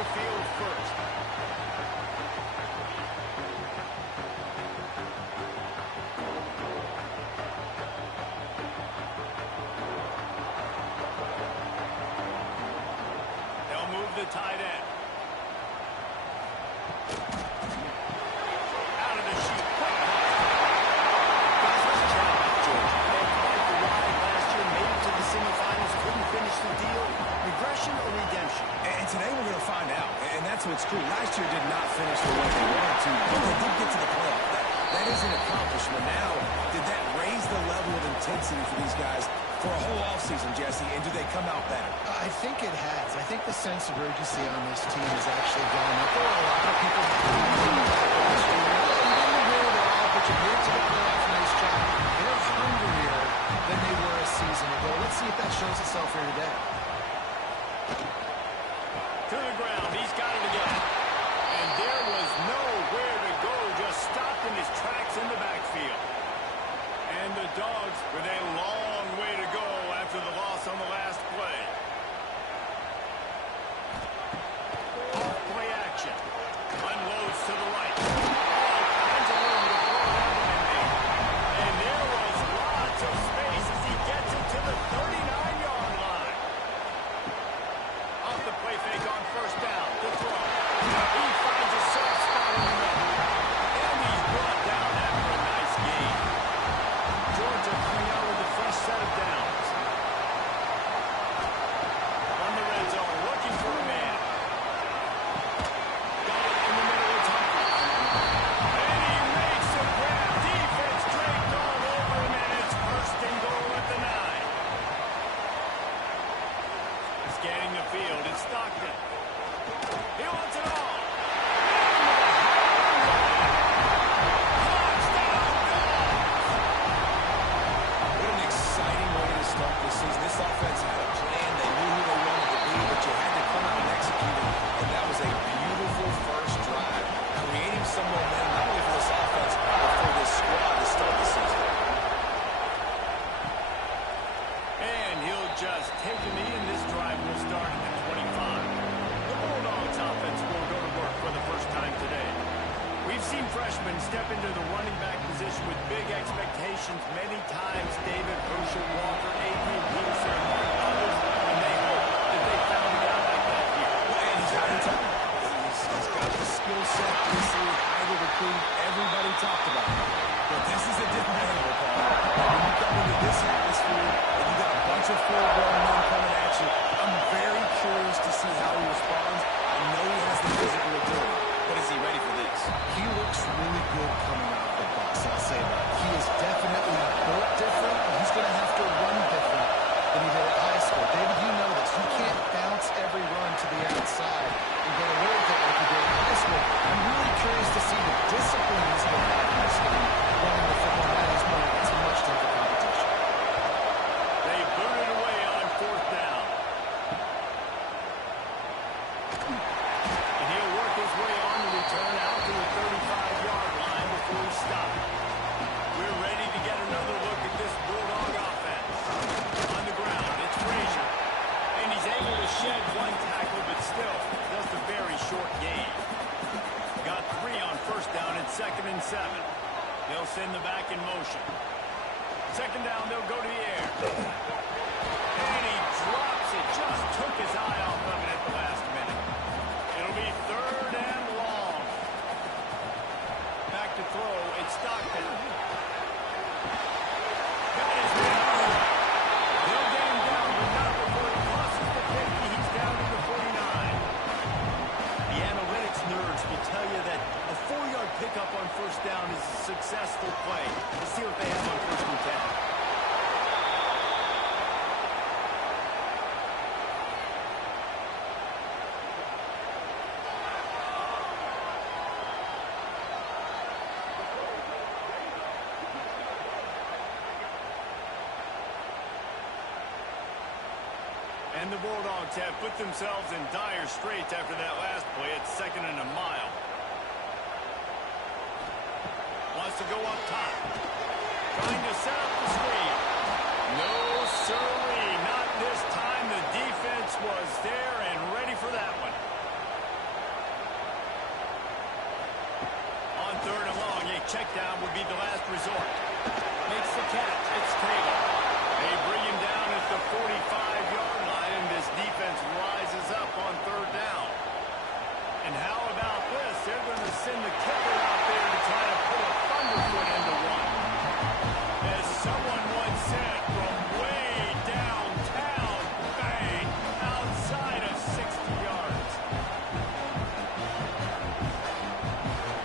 the field first. They'll move the tight end. Out of the chute. Quick pass. Guys, let's chat about Georgia. They had quite the ride last year, made it to the semifinals, couldn't finish the deal. Regression or redemption? And today we're going to find out. And that's what's cool. Last year did not finish the way they wanted to, but they did get to the playoff. That is an accomplishment. Now, did that raise the level of intensity for these guys for a whole offseason, Jesse? And do they come out better? I think it has. I think the sense of urgency on this team has actually gone up. There are a lot of people who didn't win it all, but you made it to the playoff nice job. They're hungrier than they were a season ago. Let's see if that shows itself here today. To the ground. He's got it again. And there was nowhere to go. Just stopped in his tracks in the backfield. And the Dogs with a long way to go after the loss on the last play. Off play action. Unloads to the right. All kinds of room to throw that one in there. And there was lots of space as he gets it to the 39-yard line. Off the play fake on first down. To throw. He finds a soft spot in the middle. And he's brought down after a nice gain. Georgia coming out with a fresh set of downs. On the red zone, looking for a man. Got it in the middle, it's Humphrey. And he makes a grab. Defense draped all over him, and it's first and goal at the 9. Scanning the field, it's Stockton. He wants it all. What an exciting way to start this season. This offense had a plan. They knew who they wanted to be, but you had to come out and execute it. And that was a beautiful first drive, creating some momentum not only for this offense, but for this squad to start the season. And he'll just take a knee, and this drive will start at the 25. The Bulldogs offense will go to work for the first time today. We've seen freshmen step into the running back position with big expectations many times. David, Herschel, Walker, Adrian Peterson, among others, and they hope that they found a guy like that here. Well, and he's got the talent. He's got the skill set. This is highly recruited. Everybody talked about him. But this is a different animal, Paul. When you come into this atmosphere and you got a bunch of full-grown men coming at you, I'm very curious to see how he responds. I know he has the physical ability, but is he ready for this? He looks really good coming out of the box, I'll say that. He is definitely built different, and he's going to have to run different than he did at high school. David, you know this. You can't bounce every run to the outside and get away with it like you did in high school. I'm really curious to see the discipline he's going to have in this game running the football. That is going to be much tougher competition. They booted away on fourth down. And he'll work his way on the return out to the 35-yard line before he stopped. We're ready to get another look at this Bulldog offense. On the ground, it's Frazier. And he's able to shed one tackle, but still, just a very short gain. Got 3 on first down and 2nd and 7. They'll send the back in motion. 2nd down, they'll go to the air. And he drops it. Just took his eye off of it at the last minute. It'll be 3rd and long. Back to throw. It's Stockton. Got his man on it. They'll get him down, but not before he crosses the 50. He's down to the 49. The analytics nerds will tell you that a 4-yard pickup on first down is a successful play. Let's see what they have on 1st and 10. And the Bulldogs have put themselves in dire straits after that last play. It's 2nd and a mile. Wants to go up top. Trying to set up the screen. No, sirree. Not this time. The defense was there and ready for that one. check down would be the last resort. Makes the catch. It's Taylor. They bring him down at the 45-yard line, and this defense rises up on third down. And how about this? They're going to send the kicker out there to try to put a thunderfoot into one. As someone once said, from way downtown, bang, outside of 60 yards.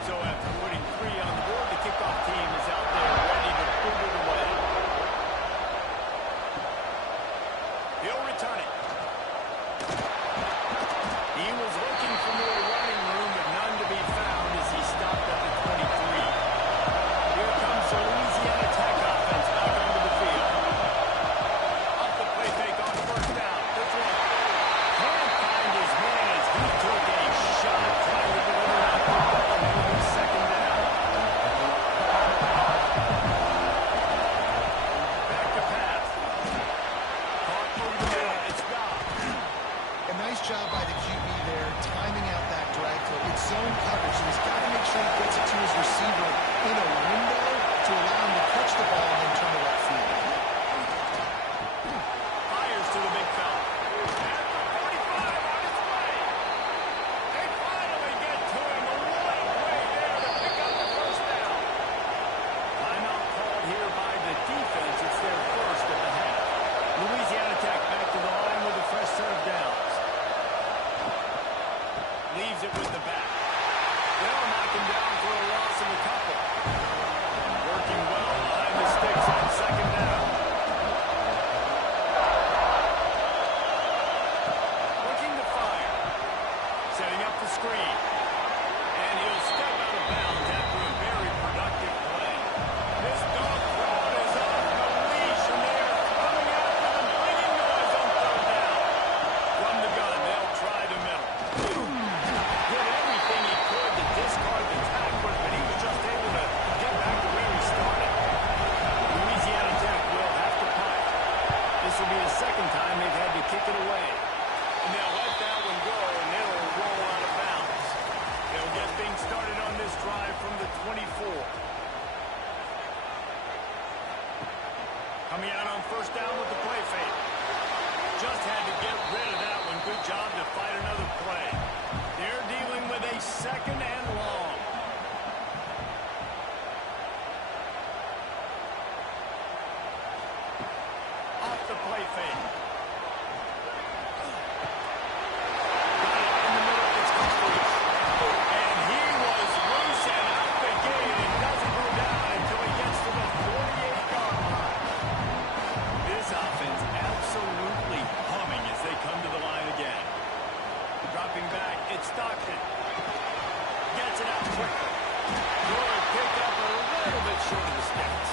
So after putting 3 on the board, the kickoff team is out there ready to put it away. He'll return it. He was looking for more running room, but none to be found as he stopped at the 23. Here comes the Louisiana Tech offense back onto the field. Off the play fake on first down. This one can't find his man as he took a shot trying to deliver that football, and it'll be second down. Back to pass. Caught over the middle. It's gone. A nice job by the QB there, timing out that drag throw. It's zone coverage, so he's got to make sure he gets it to his receiver in a window to allow him to catch the ball and then turn it upfield. Fires to the big fella. At the 45 on its way. They finally get to him. A right way there to pick up the first down. Timeout called here by the defense. It's their first of the half. Louisiana Tech back to the line with a fresh set of downs. Leaves it with the back. They'll knock him down for a loss of a couple. Working well behind the sticks on second down. Looking to fire. Setting up the screen. And he'll step out of bounds after a very productive play. This dog crowd is off the leash, and they are coming after him, bringing noise on third down. From the gun, they'll try the middle. Did everything he could to discard the tackler, but he was just able to get back to where he started. Louisiana Tech will have to punt. This will be the second time they've had to kick it away. And they'll let that one go, and it'll roll out of bounds. They'll get things started on this drive from the 24. Coming out on first down with the play fake. Just had to get rid of that one. Good job to fight another play. They're dealing with a second and long. Off the play fake. Got it in the middle. It's complete. And he was loose and out the gate and doesn't go down until he gets to the 48-yard line. This offense absolutely humming as they come to the line again. Dropping back, it's Stockton. Gets it out quickly. Good pick up a little bit short of the sticks.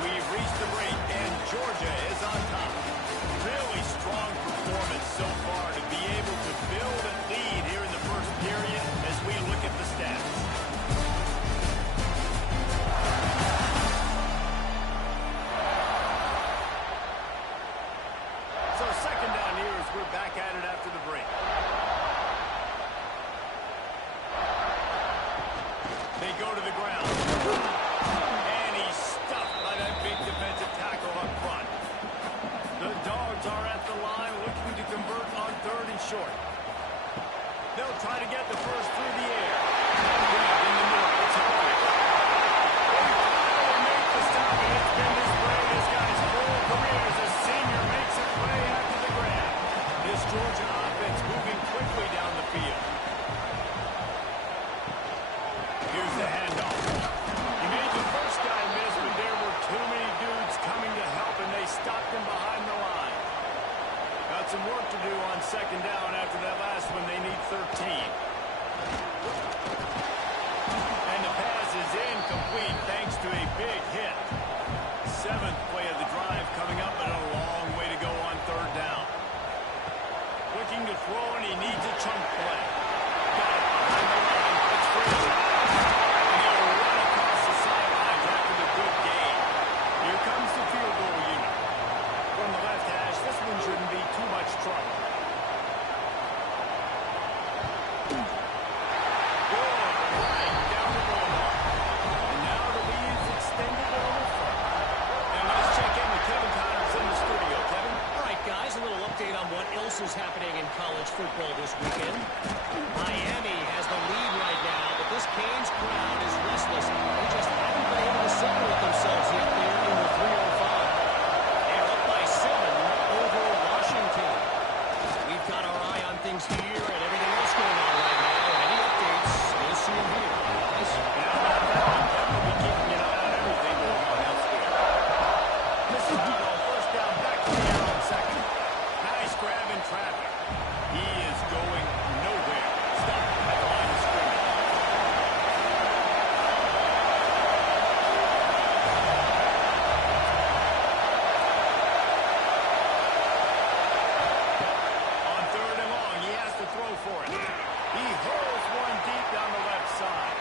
We've reached the break, and Georgia is on top. Really strong performance so far to be able to build and lead here in the first period as we look at the stats. So second down here as we're back at it after the break. They go to the ground. And he's stuffed by that big defensive tackle up front. The Dogs are at the line looking to convert on third and short. They'll try to get the first through the air. Grabbed in the middle. It's Humphrey. They finally make the stop, and it's been displayed. This guy's whole career as a senior makes a play after the grab. This Georgia offense moving quickly down the field. Here's the handoff. He made the first guy miss, but there were too many dudes coming to help, and they stopped him behind the line. Got some work to do on second down after that last one. They need 13. And the pass is incomplete thanks to a big hit. Seventh play of the drive coming up, but a long way to go on third down. Looking to throw, and he needs a chunk play. Got it behind the line. It's free. And he'll run across the sidelines after the good gain. Here comes the field goal unit. From the left hash, this one shouldn't be too much trouble. Good playing in college football this weekend. Miami has the lead right now, but this Canes crowd is restless. They just haven't been able to separate themselves yet there in the 305. They're up by 7 over Washington. We've got our eye on things here and everything else going on right now. Any updates, we'll see them here. Guys? We'll be keeping an eye on everything going on elsewhere. This is on first down, back to the air on second. Nice grab in traffic. He is going nowhere. Stop at the line of scrimmage. On third and long, he has to throw for it. He hurls one deep down the left side.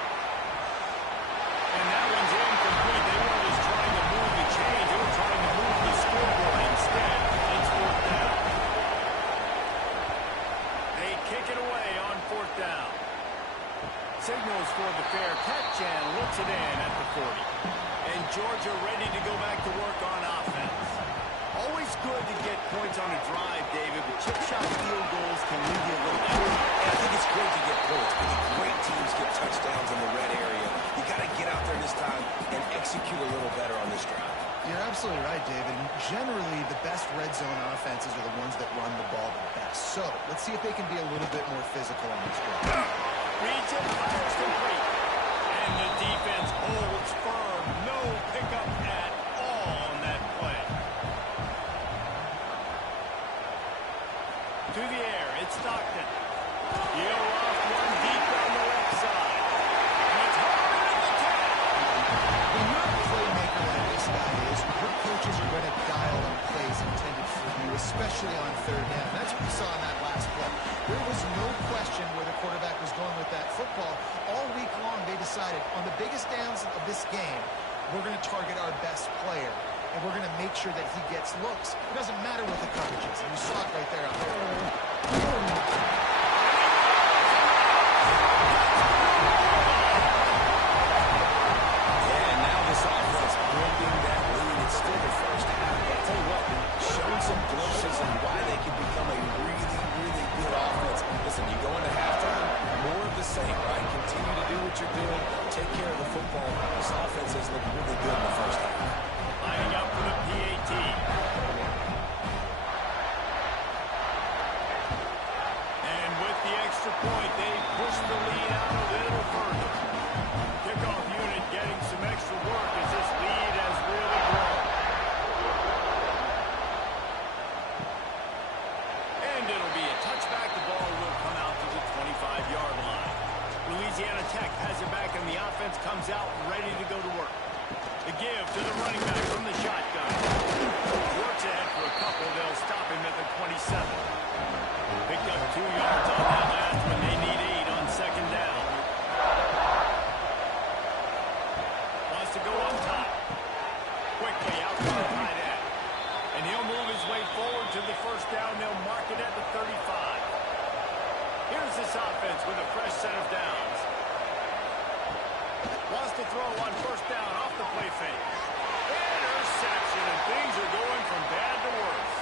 And that one's incomplete. They weren't just trying to move the chains. They were trying to move the scoreboard instead. It's fourth down. They kick it away on fourth down. Signals for the fair catch and looks it in at the 40. And Georgia ready to go back to work on offense. Always good to get points on a drive, David, but chip shot field goals can leave you a little empty. I think it's great to get points, but the great teams get touchdowns in the red area. You got to get out there this time and execute a little better on this drive. You're absolutely right, David. Generally, the best red zone offenses are the ones that run the ball the best. So, let's see if they can be a little bit more physical on this drive. Reads it, fires complete. And the defense holds firm. No pickup at all on that play. To the air, it's Stockton. He'll off one deep down the left side. And it's hard into the tap. When you're a playmaker like this guy is, your coaches are going to dial up plays intended for you, especially on third down. That's what we saw in that last play. There was no question where the quarterback was going with that football. All week long, they decided on the biggest downs of this game, we're going to target our best player, and we're going to make sure that he gets looks. It doesn't matter what the coverage is. And you saw it right there on Yeah, now this offense building that lead. It's still the first half. But I'll tell you what, showing some glimpses on why they can become a really, really good offense. Listen, you go into halftime, more of the same, right? Continue to do what you're doing. Take care of the football. This offense has looked really good in the first half. Lining up for the PAT. And with the extra point, they push the lead out a little further. Kickoff unit getting some extra work as this lead has really grown. And it'll be a touchback. The ball will come out to the 25-yard line. Louisiana Tech has it back, and the offense comes out ready to go to work. The give to the running back from the shotgun. Works ahead for a couple. They'll stop him at the 27. Picked up 2 yards on that last one. They need 8 on second down. Wants to go up top. Quickly out to the tight end. And he'll move his way forward to the first down. They'll mark it at the 35. Here's this offense with a fresh set of downs. Wants to throw on first down off the play fake. Interception, and things are going from bad to worse.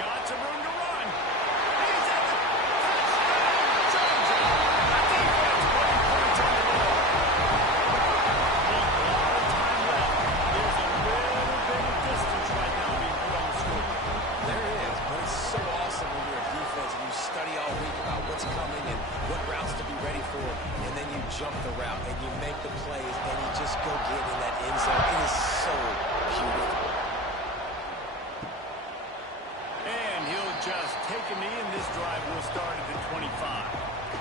Got some room to run. He's at the touchdown, Georgia. The defense putting points on the board. A lot of time left. There's a little bit of distance right now being put on the scoreboard. There is, but it's so awesome when you're a defense and you study all week about what's coming and what routes to be ready for, and then you jump the route and you make the plays and you just go get in that end zone. It is so beautiful. And he'll just take a knee, and this drive will start at the 25.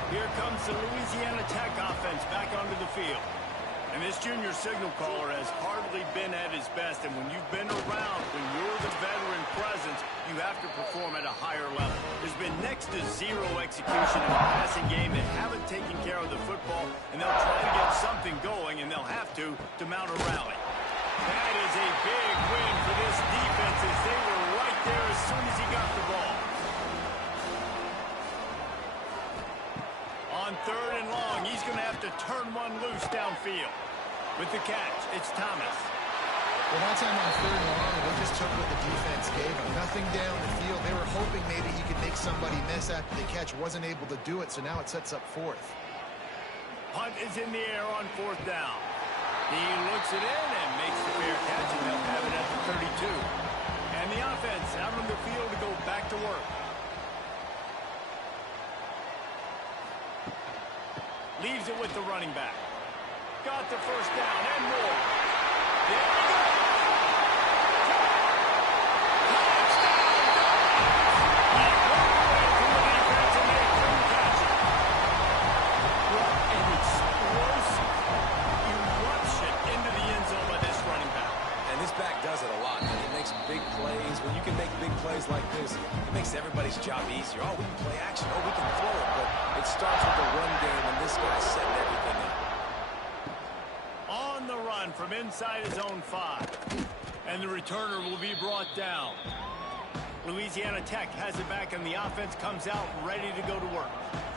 Here comes the Louisiana Tech offense back onto the field. And this junior signal caller has hardly been at his best. And when you've been around, when you're the veteran presence, you have to perform at a higher level. There's been next to zero execution in the passing game. They haven't taken care of the football, and they'll try to get something going, and they'll have to mount a rally. That is a big win for this defense as they were right there as soon as he got the ball. On third and long, he's going to have to turn one loose downfield. With the catch, it's Thomas. Well, that time on 3rd and long, they just took what the defense gave them. Nothing down the field. They were hoping maybe he could make somebody miss after the catch. Wasn't able to do it, so now it sets up 4th. Punt is in the air on 4th down. He looks it in and makes the fair catch, and they'll have it at the 32. And the offense out on the field to go back to work. Leaves it with the running back. Got the 1st down and more. There we go. Does it a lot, and it makes big plays. When you can make big plays like this, it makes everybody's job easier. Oh, we can play action. Oh, we can throw it. But it starts with the run game, and this guy's setting everything up. On the run from inside his own 5. And the returner will be brought down. Louisiana Tech has it back, and the offense comes out ready to go to work.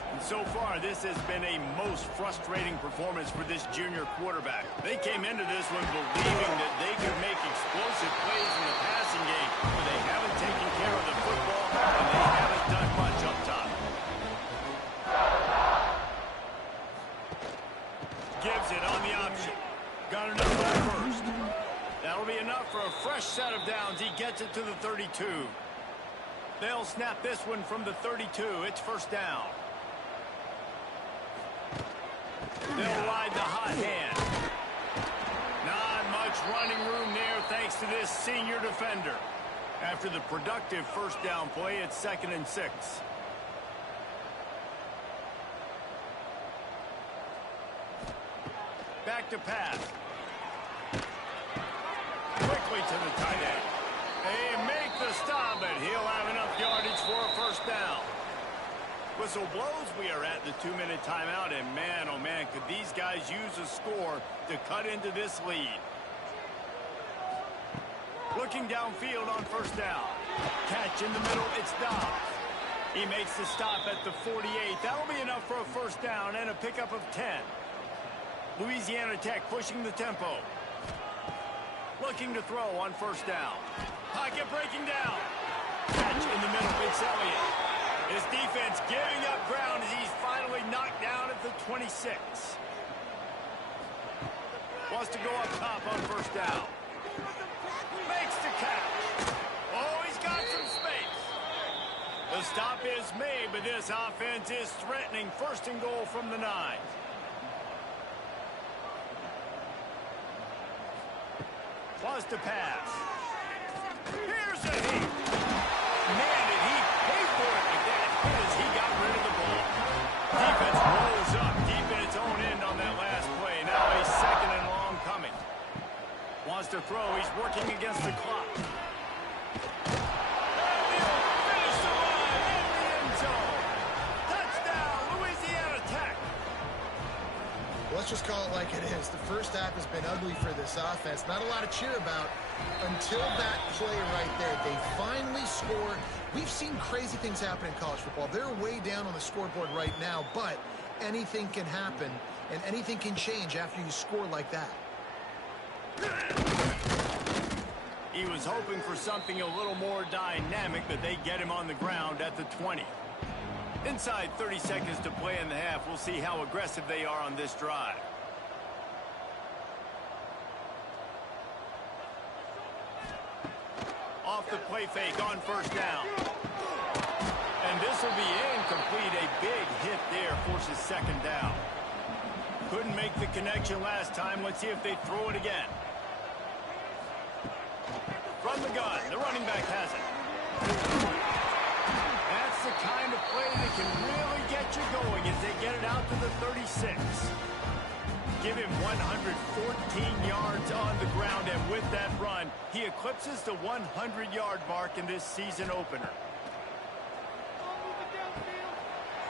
And so far, this has been a most frustrating performance for this junior quarterback. They came into this one believing that they could make explosive plays in the passing game, but they haven't taken care of the football, and they haven't done much up top. Gives it on the option. Got enough for the 1st. That'll be enough for a fresh set of downs. He gets it to the 32. They'll snap this one from the 32. It's 1st down. They'll ride the hot hand. Not much running room there thanks to this senior defender. After the productive 1st down play, it's 2nd and 6. Back to pass. Quickly to the tight end. They make the stop, and he'll have enough yardage for a 1st down. Whistle blows. We are at the 2-minute timeout, and man, oh man, could these guys use a score to cut into this lead. Looking downfield on 1st down. Catch in the middle, it's Dobbs. He makes the stop at the 48. That'll be enough for a 1st down and a pickup of 10. Louisiana Tech pushing the tempo. Looking to throw on 1st down. Pocket breaking down. Catch in the middle, it's Elliott. His defense giving up ground as he's finally knocked down at the 26. Wants to go up top on 1st down. Makes the catch. Oh, he's got some space. The stop is made, but this offense is threatening 1st and goal from the 9. Wants to pass. Here's a heat. Man, did he pay for it with that hit as he got rid of the ball. Defense rolls up deep in its own end on that last play. Now a 2nd and long coming. Wants to throw. He's working against the clock. Finish the line in the end zone. Touchdown, Louisiana Tech. Let's just call it like it is. The 1st half has been ugly for this offense. Not a lot to cheer about until that play right there. They finally score. We've seen crazy things happen in college football. They're way down on the scoreboard right now, but anything can happen, and anything can change after you score like that. He was hoping for something a little more dynamic, but they get him on the ground at the 20. Inside 30 seconds to play in the half. We'll see how aggressive they are on this drive. Off the play fake on 1st down. And this will be incomplete. A big hit there forces 2nd down. Couldn't make the connection last time. Let's see if they throw it again. From the gun, the running back has it. That's the kind of play that can really get you going as they get it out to the 36. Give him 114 yards on the ground, and with that run, he eclipses the 100-yard mark in this season opener.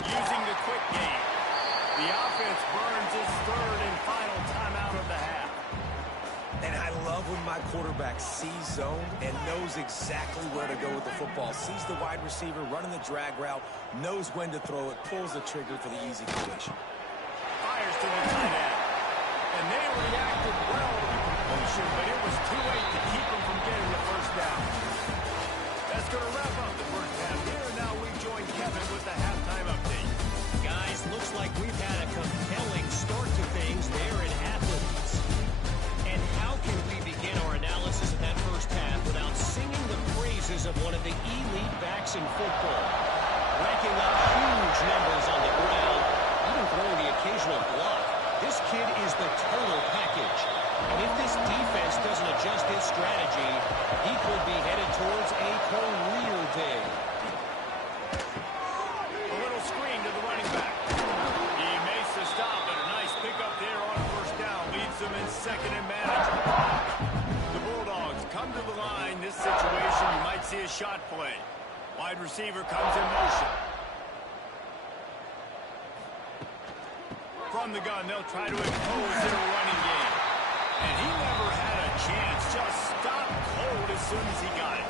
Using the quick game, the offense burns its 3rd and final timeout of the half. And I love when my quarterback sees zone and knows exactly where to go with the football. Sees the wide receiver running the drag route, knows when to throw it, pulls the trigger for the easy completion. Fires to the tight end. And they reacted well to the motion, but it was too late to keep him from getting the first down. That's going to wrap up the first half here. Now we join Kevin with the halftime update. Guys, looks like we've had a compelling start to things there in Athens. And how can we begin our analysis of that first half without singing the praises of one of the elite backs in football? Racking up huge numbers on the ground, even throwing the occasional block. This kid is the total package. And if this defense doesn't adjust its strategy, he could be headed towards a career day. A little screen to the running back. He makes the stop, and a nice pickup there on first down. Leads them in second and manageable. The Bulldogs come to the line. This situation, you might see a shot play. Wide receiver comes in motion. From the gun, they'll try to impose their running game. And he never had a chance. Just stopped cold as soon as he got it.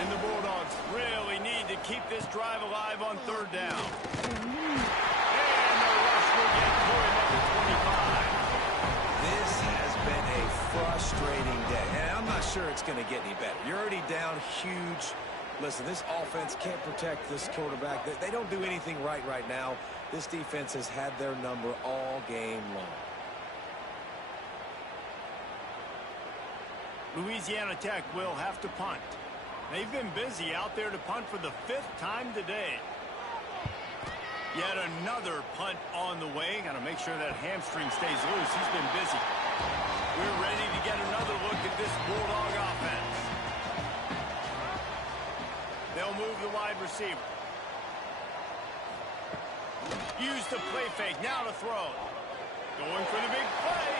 And the Bulldogs really need to keep this drive alive on third down. And the rush will get to him at the 25. This has been a frustrating day, and I'm not sure it's going to get any better. You're already down huge. Listen, this offense can't protect this quarterback. They don't do anything right now. This defense has had their number all game long. Louisiana Tech will have to punt. They've been busy out there to punt for the 5th time today. Yet another punt on the way. Got to make sure that hamstring stays loose. He's been busy. We're ready to get another look at this Bulldog offense. They'll move the wide receiver. Use the play fake. Now to throw. Going for the big play.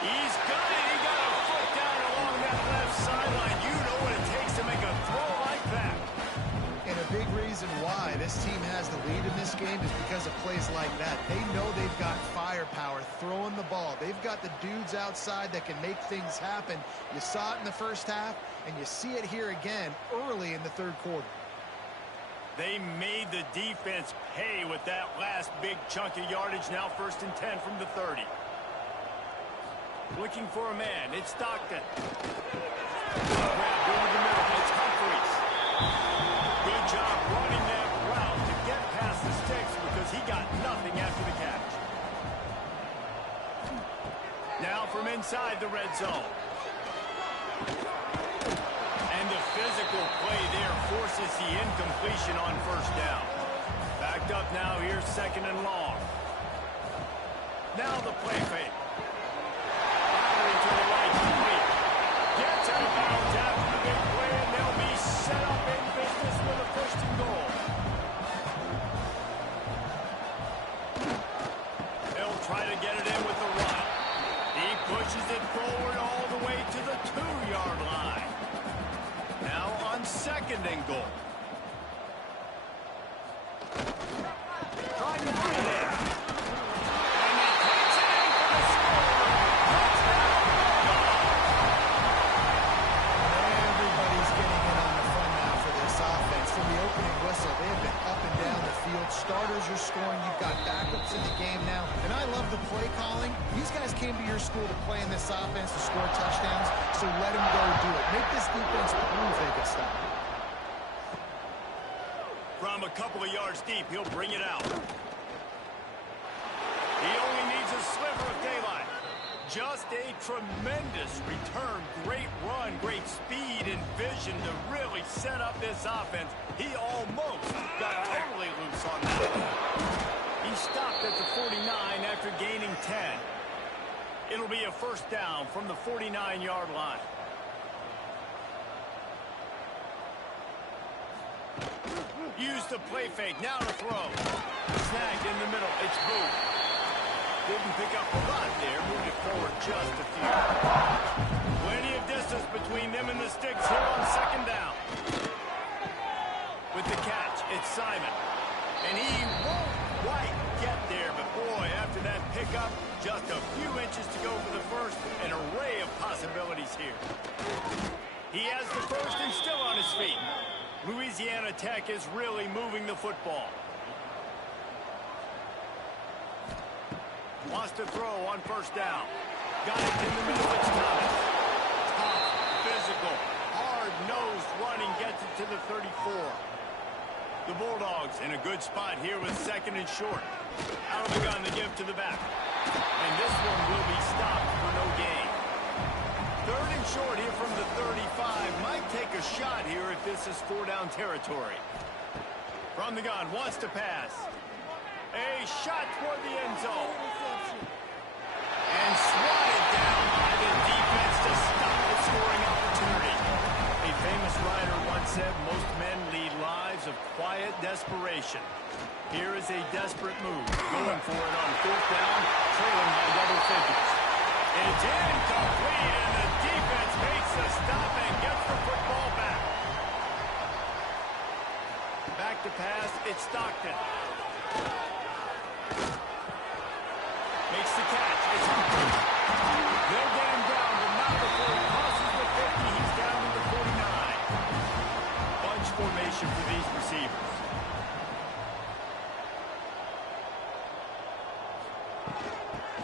He's got it. He got a foot down along that left sideline. You know what it takes to make a throw like that. And a big reason why this team has the lead in this game is because of plays like that. They know they've got firepower throwing the ball. They've got the dudes outside that can make things happen. You saw it in the first half, and you see it here again early in the third quarter. They made the defense pay with that last big chunk of yardage. Now 1st and 10 from the 30. Looking for a man. It's Stockton. Grabbed over the middle. It's Humphries. Good job running that route to get past the sticks because he got nothing after the catch. Now from inside the red zone. And the physical play there forces the incompletion on first down. Backed up now, here's 2nd and long. Now the play fake. Firing to the right, complete. Gets out of bounds after the big play, and they'll be set up in business with a 1st and goal. They'll try to get it in with the run. He pushes it forward all the way to the 2-yard line. Now on 2nd and goal. Trying to put it in. And he takes it in for the score. Everybody's getting in on the fun now for this offense. From the opening whistle, they have been up and down the field. Starters are scoring. You've got backups in the game now. And I love the play calling. These guys came to your school to play in this offense to score touchdowns, so let them go do it. Make this defense prove they can stop it. From a couple of yards deep, he'll bring it out. He only needs a sliver of daylight. Just a tremendous return. Great run, great speed and vision to really set up this offense. He almost got totally loose on that. He stopped at the 49 after gaining 10. It'll be a 1st down from the 49-yard line. Use the play fake. Now to throw. Snagged in the middle. It's Booth. Didn't pick up a lot there. Moved it forward just a few. Plenty of distance between them and the sticks here on 2nd down. With the catch, it's Simon. And he won't quite get there. But boy, after that pickup, just a few inches to go for the 1st. An array of possibilities here. He has the 1st and still on his feet. Louisiana Tech is really moving the football. Wants to throw on 1st down. Got it in the middle. It's Thomas. Tough, physical, hard-nosed running gets it to the 34. The Bulldogs in a good spot here with second and short. Out of the gun, they give to the back. And this one will be stopped for no gain. Third and short here from the 35. Might take a shot here if this is 4-down territory. From the gun, wants to pass. A shot toward the end zone. And swatted down by the defense to stop the scoring opportunity. A famous writer once said most men lead lives of quiet desperation. Here is a desperate move. Going for it on 4th down, trailing by double figures. It's incomplete, and the defense makes the stop and gets the football back. Back to pass, it's Stockton. Makes the catch, it's Humphrey. They'll get him down, but not before he crosses the 50. He's down to the 49. Bunch formation for these receivers.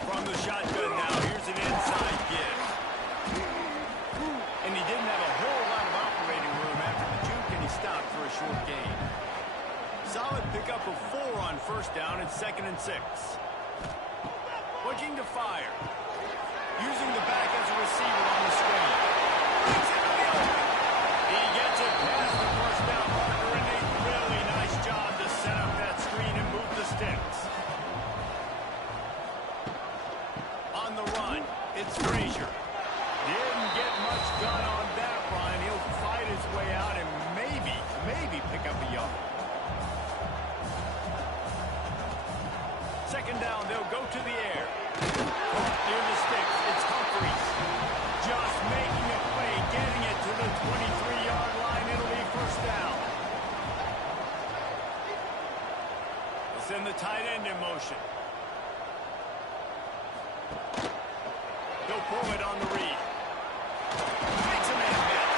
From the shotgun now, here's an inside give. And he didn't have a whole lot of operating room after the juke, and he stopped for a short gain. Solid pickup of 4 on 1st down and 2nd and 6. Looking to fire. Using the back as a receiver on the screen. He gets it past the 1st down marker, and a really nice job to set up that screen and move the sticks. On the run, it's Frazier. Didn't get much done on that run. He'll fight his way out and maybe pick up a yard. 2nd down, they'll go to the air. Near the sticks, it's Humphreys. Just making a play, getting it to the 23-yard line. It'll be 1st down. We'll send the tight end in motion. He'll pull it on the read. Makes a man miss.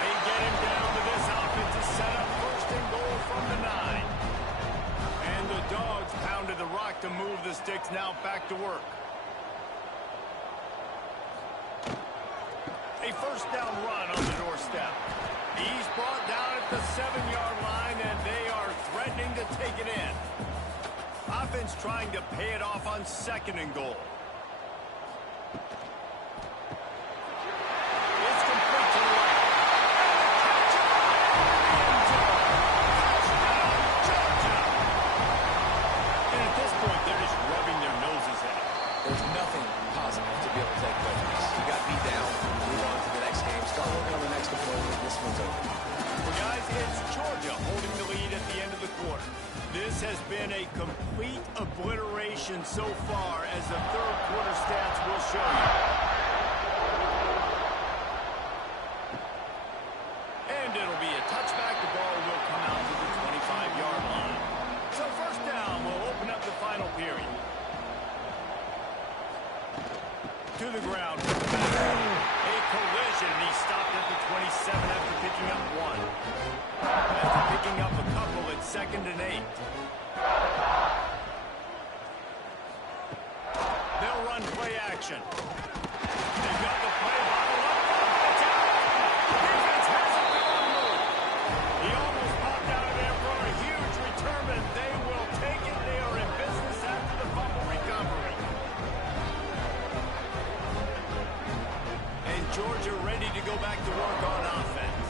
They get him down to this offense to set up 1st and goal from the 9. And the Dogs pounded the rock to move the sticks. Now back to work. A 1st down run on the doorstep. He's brought down at the 7-yard line, and they are threatening to take it in. Offense trying to pay it off on 2nd and goal. It's complete to the right. Touchdown, Georgia! And at this point, they're just rubbing their noses at it. There's nothing positive to be able to take away from this. You got beat down, move on to the next game, start working on the next deployment. This one's over. Well, guys, it's Georgia holding the lead at the end of the quarter. This has been a complete obliteration so far, as the 3rd quarter stats will show you. And it'll be a touchback. The ball will come out to the 25-yard line. So 1st down will open up the final period. To the ground. A collision. He stopped at the 27 after picking up 1. After picking up a couple at 2nd and 8. They'll run play action. They've got the play bottled up. It's out. The defense has it on the move. He almost popped out of there for a huge return, and they will take it. They are in business after the fumble recovery. And Georgia ready to go back to work on offense.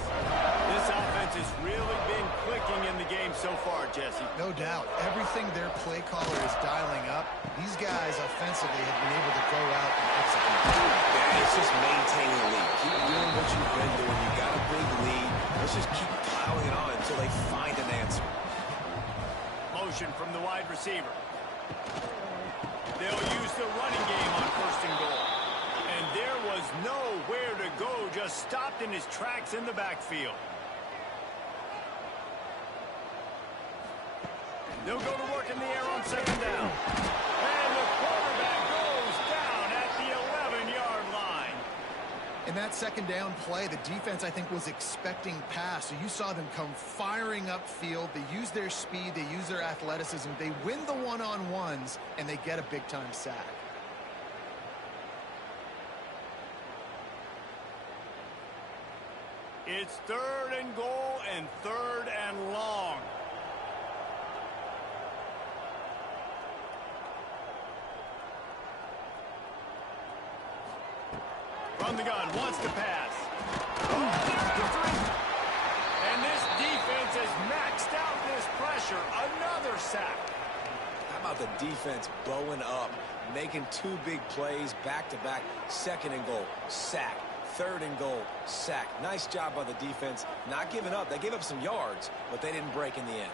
This offense has really been clicking in the game so far, Jesse. No doubt. Everything their play caller is dialing up, these guys offensively have been able to go out and execute. Yeah, it's just maintaining the lead. Keep doing what you've been doing. You got a big lead. Let's just keep piling it on until they find an answer. Motion from the wide receiver. They'll use the running game on 1st and goal. And there was nowhere to go, just stopped in his tracks in the backfield. They'll go to work in the air on 2nd down. And the quarterback goes down at the 11-yard line. In that 2nd down play, the defense, I think, was expecting pass. So you saw them come firing upfield. They use their speed. They use their athleticism. They win the one-on-ones, and they get a big-time sack. It's 3rd and goal and 3rd and long. From the gun, wants to pass. Oh, there's the 3. And this defense has maxed out this pressure. Another sack. How about the defense bowing up, making 2 big plays back-to-back, 2nd and goal, sack. 3rd and goal, sack. Nice job by the defense, not giving up. They gave up some yards, but they didn't break in the end.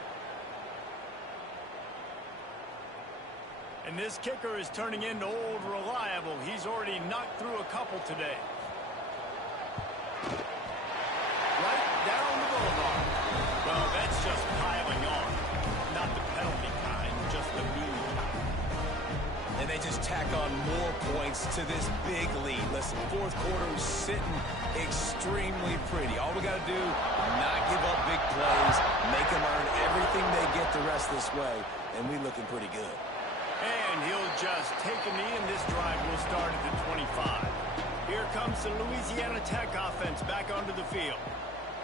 And this kicker is turning into old reliable. He's already knocked through a couple today. Right down the boulevard. Well, that's just piling on. Not the penalty kind, just the mean kind. And they just tack on more points to this big lead. Listen, 4th quarter is sitting extremely pretty. All we got to do, not give up big plays, make them earn everything they get the rest this way, and we looking pretty good. And he'll just take a knee, and this drive will start at the 25. Here comes the Louisiana Tech offense back onto the field.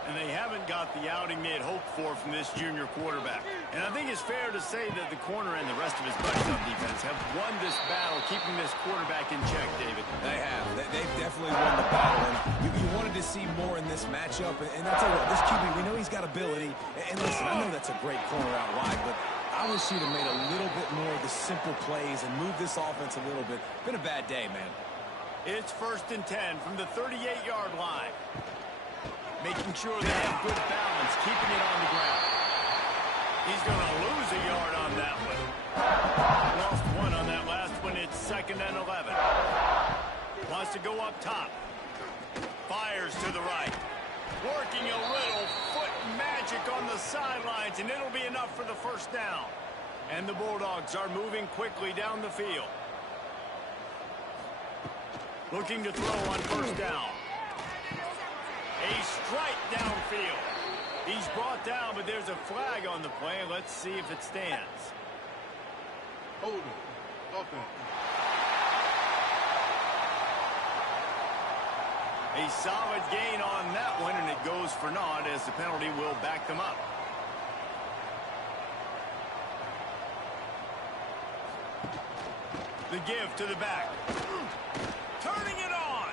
And they haven't got the outing they had hoped for from this junior quarterback. And I think it's fair to say that the corner and the rest of his buddies on defense have won this battle, keeping this quarterback in check, David. They have. They've definitely won the battle. And you wanted to see more in this matchup. And I'll tell you what, this QB, we know he's got ability. And listen, I know that's a great corner out wide, but I wish he'd have made a little bit more of the simple plays and moved this offense a little bit. Been a bad day, man. It's 1st and 10 from the 38-yard line. Making sure they have good balance, keeping it on the ground. He's going to lose a yard on that one. Lost 1 on that last one. It's 2nd and 11. Wants to go up top. Fires to the right. Working a little foot magic on the sidelines, and it'll be enough for the 1st down. And the Bulldogs are moving quickly down the field. Looking to throw on 1st down. A strike downfield. He's brought down, but there's a flag on the play. Let's see if it stands. Hold it. Okay. A solid gain on that one, and it goes for naught as the penalty will back them up. The give to the back. Turning it on.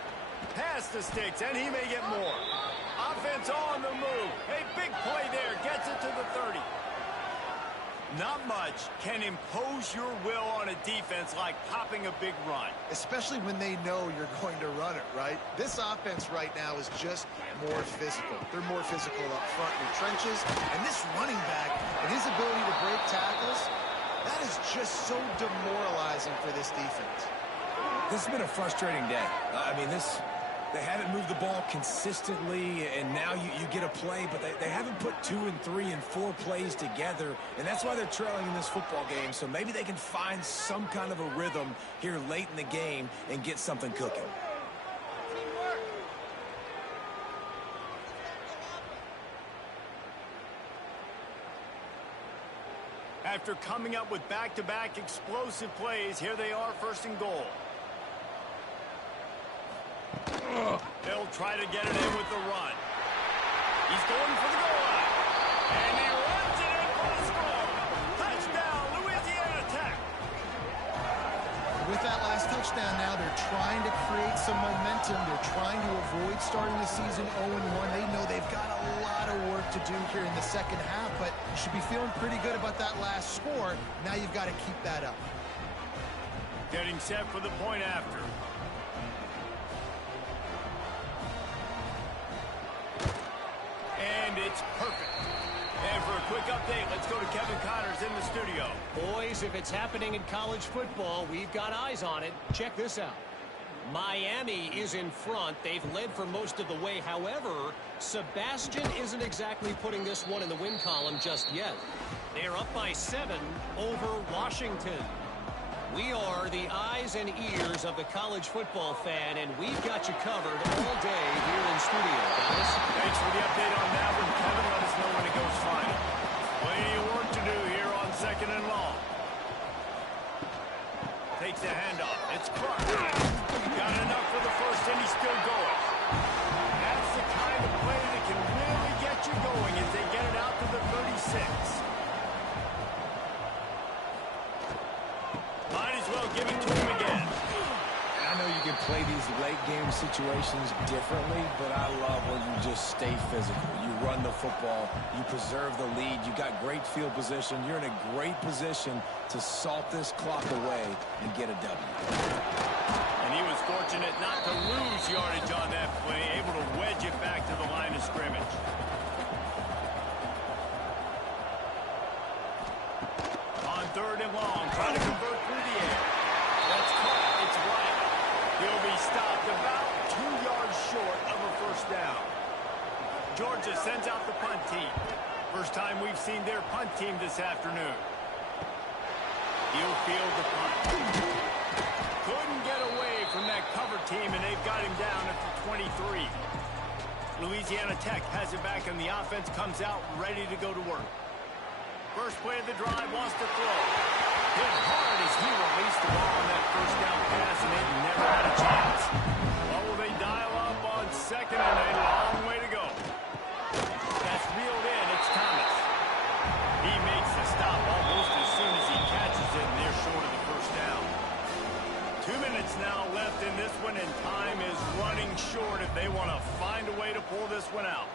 Past the sticks, and he may get more. Offense on the move. A big play there. Gets it to the 30. Not much can impose your will on a defense like popping a big run. Especially when they know you're going to run it, right? This offense right now is just more physical. They're more physical up front in the trenches. And this running back and his ability to break tackles, that is just so demoralizing for this defense. This has been a frustrating day. I mean, they haven't moved the ball consistently, and now you get a play, but they haven't put 2 and 3 and 4 plays together, and that's why they're trailing in this football game. So maybe they can find some kind of a rhythm here late in the game and get something cooking. After coming up with back-to-back explosive plays, here they are 1st and goal. They'll try to get it in with the run. He's going for the goal line. And he runs it in for the score. Touchdown, Louisiana Tech. With that last touchdown now, they're trying to create some momentum. They're trying to avoid starting the season 0-1. They know they've got a lot of work to do here in the 2nd half, but you should be feeling pretty good about that last score. Now you've got to keep that up. Getting set for the point after. And it's perfect. And for a quick update, let's go to Kevin Connors in the studio. Boys, if it's happening in college football, we've got eyes on it. Check this out. Miami is in front. They've led for most of the way. However, Sebastian isn't exactly putting this one in the win column just yet. They're up by 7 over Washington. We are the eyes and ears of the college football fan, and we've got you covered all day here in studio, guys. Thanks for the update on that one, Kevin. Let us know when it goes final. Plenty of work to do here on 2nd and long. Takes the handoff. It's Clark. Got enough for the 1st, and he's still going. That's the kind of play that can Might as well give it to him again. I know you can play these late game situations differently, but I love when you just stay physical. You run the football, you preserve the lead, you got great field position, you're in a great position to salt this clock away and get a W. And he was fortunate not to lose yardage on that play, able to wedge it back to the line of scrimmage. On 3rd and long, trying to convert through the air. That's caught. It's right. He'll be stopped about 2 yards short of a first down. Georgia sends out the punt team. First time we've seen their punt team this afternoon. He'll field the punt. Couldn't get away from that cover team, and they've got him down at the 23. Louisiana Tech has it back, and the offense comes out ready to go to work. First play of the drive, wants to throw. Hit hard as he released the ball on that first down pass, and they never had a chance. What will they dial up on 2nd, and a long way to go. That's reeled in. It's Thomas. He makes the stop almost as soon as he catches it, and they're short of the first down. 2 minutes now left in this one, and time is running short if they want to find a way to pull this one out.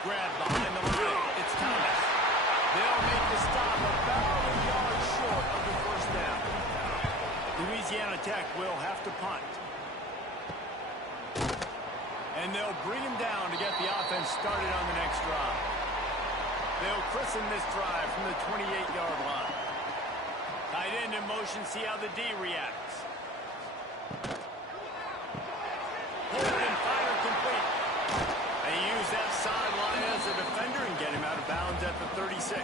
Grab behind the line. It's Thomas. They'll make the stop about a yard short of the first down. Louisiana Tech will have to punt. And they'll bring him down to get the offense started on the next drive. They'll christen this drive from the 28-yard line. Tight end in motion, see how the D reacts. Hold and fire complete. They use that sideline as a defender and get him out of bounds at the 36.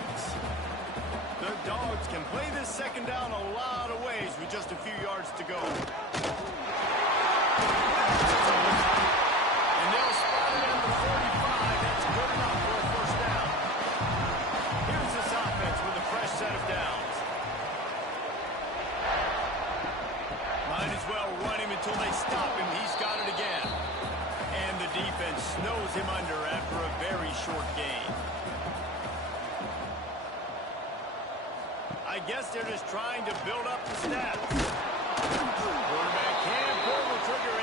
The Dogs can play this second down a lot of ways with just a few yards to go. And they'll spot it at the 45. That's good enough for a first down. Here's this offense with a fresh set of downs. Might as well run him until they stop him. He's got it again. And the defense snows him under after a very short gain. I guess they're just trying to build up the stats. Quarterback can pull the trigger